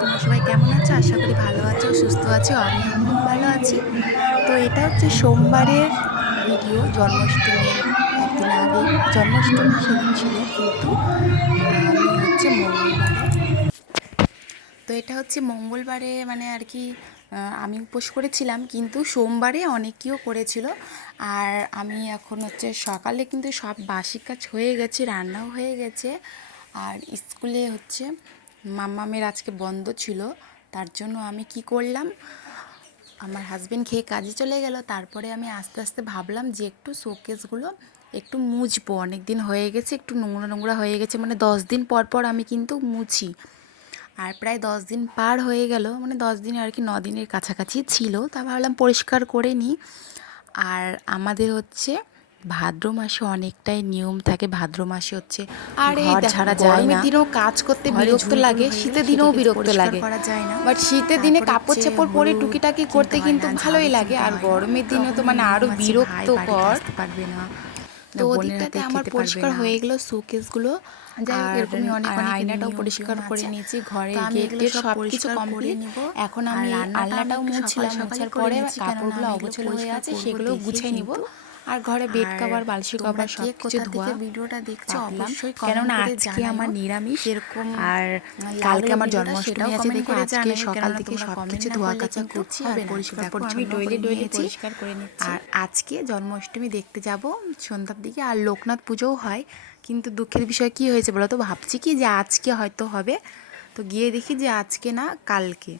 তোমরা সবাই কেমন আছো? আশা করি ভালো আছো, সুস্থ আছো আমি খুব ভালো আছি। তো এটা হচ্ছে সোমবারের ভিডিও জন্মাষ্টমীর একদিন আগে। জন্মাষ্টমী সেদিন ছিল, কিন্তু হচ্ছে মঙ্গলবারে। তো এটা হচ্ছে মঙ্গলবারে মানে আর কি আমি উপোস করেছিলাম, কিন্তু সোমবারে অনেকেও করেছিল। আর আমি এখন হচ্ছে সকালে কিন্তু সব বাসি কাজ হয়ে গেছে, রান্নাও হয়ে গেছে। আর স্কুলে হচ্ছে মাম্মামের আজকে বন্ধ ছিল, তার জন্য আমি কি করলাম? আমার হাজবেন্ড খেয়ে কাজে চলে গেল, তারপরে আমি আস্তে আস্তে ভাবলাম যে একটু শোকেসগুলো একটু মুছবো। অনেক দিন হয়ে গেছে, একটু নোংরা নোংরা হয়ে গেছে মানে দশ দিন পর পর আমি কিন্তু মুছি। আর প্রায় দশ দিন পার হয়ে গেল মানে দশ দিন আর কি, ন দিনের কাছাকাছি ছিল, তা ভাবলাম পরিষ্কার করে নিই। আর আমাদের হচ্ছে ভাদ্র মাসে অনেকটাই নিয়ম থাকে। ভাদ্র মাসে হচ্ছে আর এই ছাড়া যায় না। দিনেও কাজ করতে বিরক্ত লাগে শীতের দিনেও বিরক্ত লাগে। বাট শীতের দিনে কাপড় চাপড় পরে টুকিটাকি করতে কিন্তু ভালোই লাগে। আর গরমের দিনে তো মানে আরও বিরক্তকর। পারবে না। তো ওদিকটাতে আমার পরিষ্কার হয়ে গেল শোকেসগুলো যাই হোক, এরকমই অনেক অনেক আয়নাটাও পরিষ্কার করে নিয়েছি ঘরে সব কিছু কমপ্লিট। এখন আমি আলনাটাও মোছার পরে কাপড়গুলো অগোছল হয়ে আছে সেগুলো গুছিয়ে নিব। আর ঘরে বেড কভার বালসি কভার সব কিছু ধোয়া ভিডিওটা দেখছ অবশ্যই কেননা আজকে। আমার নিরামিষ এরকম আর কালকে আমার জন্মাষ্টমী আছে দেখো আজকে সকাল থেকে সব কিছু ধোয়া কাচা করছি আর পরিষ্কার আমি ডইলে ডইলে পরিষ্কার করে নিচ্ছি। আর আজকে জন্মাষ্টমী দেখতে যাব সন্ধ্যার দিকে আর লোকনাথ পুজোও হয়। কিন্তু দুঃখের বিষয় কি হয়েছে বলো তো? ভাবছি কি যে আজকে হয়তো হবে। তো গিয়ে দেখি যে আজকে না কালকে।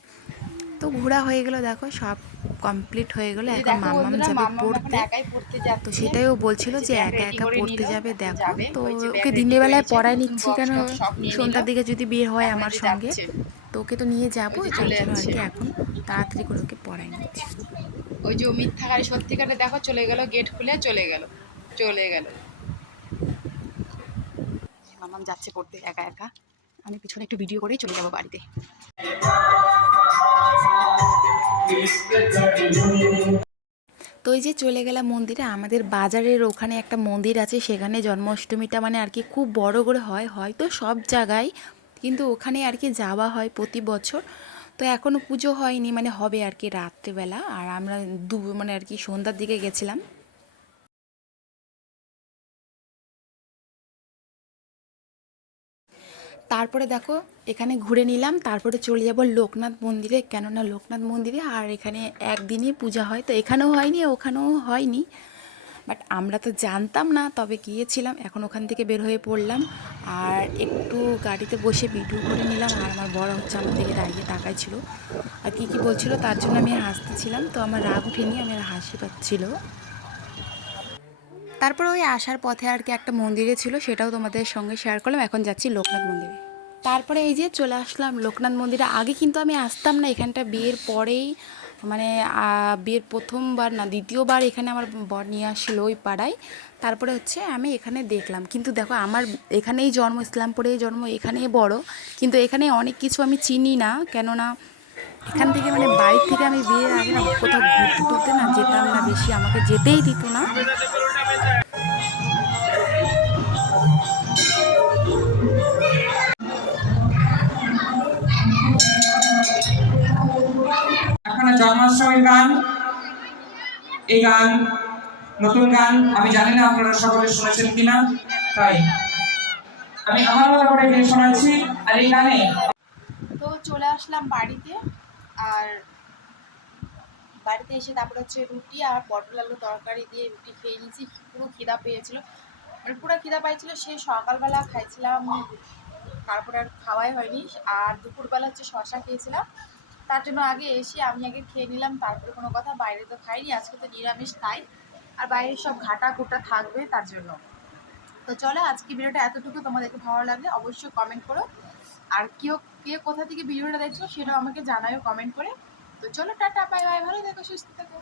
তো ঘোরা হয়ে গেল দেখো সব কমপ্লিট হয়ে গেল। এখন মাম্মাম যাবে পড়তে। তো সেটাইও বলছিল যে একা একা পড়তে যাবে দেখো। তো ওকে দিনের বেলায় পড়ায় নিচ্ছি কেন? সন্ধ্যার দিকে যদি বিয়ে হয় আমার সঙ্গে তো ওকে তো নিয়ে যাব তার জন্য আর কি এখন তাড়াতাড়ি করে ওকে পড়ায় নিচ্ছি। ওই যে মিথ্যাকারে সত্যিকারে দেখো চলে গেল গেট খুলে চলে গেল চলে গেল। মামাম যাচ্ছে পড়তে একা একা। আমি পিছনে একটু ভিডিও করেই চলে যাব বাড়িতে। তো এই যে চলে গেলাম মন্দিরে, আমাদের বাজারের ওখানে একটা মন্দির আছে, সেখানে জন্মাষ্টমীটা মানে আর কি খুব বড় করে হয়, হয়তো সব জায়গায়, কিন্তু ওখানে আর কি যাওয়া হয় প্রতি বছর। তো এখনও পুজো হয়নি মানে হবে আর কি রাত্রেবেলা, আর আমরা দু মানে আর কি সন্ধ্যার দিকে গেছিলাম। তারপরে দেখো, এখানে ঘুরে নিলাম, তারপরে চলে যাব লোকনাথ মন্দিরে। কেননা লোকনাথ মন্দিরে আর এখানে একদিনই পূজা হয়, তো এখানেও হয়নি, ওখানেও হয়নি। বাট আমরা তো জানতাম না, তবে গিয়েছিলাম, এখন ওখান থেকে বের হয়ে পড়লাম। আর একটু গাড়িতে বসে ভিডিও করে নিলাম, আর আমার বড় হচ্ছে আমার দিকে দাঁড়িয়ে তাকাইছিল। আর কী কী বলছিল, তার জন্য আমি হাসতেছিলাম, তো আমার রাগ উঠেনি আমার হাসি পাচ্ছিল। তারপরে ওই আসার পথে আর কি একটা মন্দিরে ছিল, সেটাও তোমাদের সঙ্গে শেয়ার করলাম। এখন যাচ্ছি লোকনাথ মন্দিরে। তারপরে এই যে চলে আসলাম লোকনাথ মন্দিরে। আগে কিন্তু আমি আসতাম না এখানটা বিয়ের পরেই মানে বিয়ের প্রথমবার না, দ্বিতীয়বার এখানে আমার বর নিয়ে আসলো ওই পাড়ায়। তারপরে হচ্ছে আমি এখানে দেখলাম। কিন্তু দেখো, আমার এখানেই জন্ম, ইসলামপুরেই জন্ম, এখানেই বড়। কিন্তু এখানে অনেক কিছু আমি চিনি না। কেননা, এখান থেকে মানে বাড়ির থেকে আমি বিয়ের আগে না কোথাও ঘুরতে না যেতাম না বেশি। আমাকে যেতেই দিত না। এখন জন্মাষ্টমীর গান। এই গান, নতুন গান, আমি জানি না আপনারা সকলে শুনেছেন কিনা, তাই। আমি আমার মতো করে গিয়ে শোনাচ্ছি, আর এই গানে তো চলে আসলাম বাড়িতে, আর বাড়িতে এসে তারপরে হচ্ছে রুটি আর পটল আলু তরকারি দিয়ে রুটি খেয়ে নিয়েছি, পুরো খিদা পেয়েছিল। মানে পুরো খিদা পাইছিল সে সকালবেলা খাইছিলাম তারপর আর খাওয়াই হয়নি। আর দুপুরবেলা হচ্ছে শশা খেয়েছিলাম। তার জন্য আগে এসে আমি আগে খেয়ে নিলাম, তারপরে কোনো কথা বাইরে তো খাইনি, আজকে তো নিরামিষ খাই আর বাইরে সব ঘাটা কুটা থাকবে তার জন্য। তো চলো, আজকে ভিডিওটা এতটুকু। তোমাদেরকে ভালো লাগলে অবশ্যই কমেন্ট করো। আর কেউ, কে কোথা থেকে ভিডিওটা দেখছ সেটাও আমাকে জানাও কমেন্ট করে। তো চলো, টাটা বাই বাই ভালো থেকো, সুস্থ থেকো।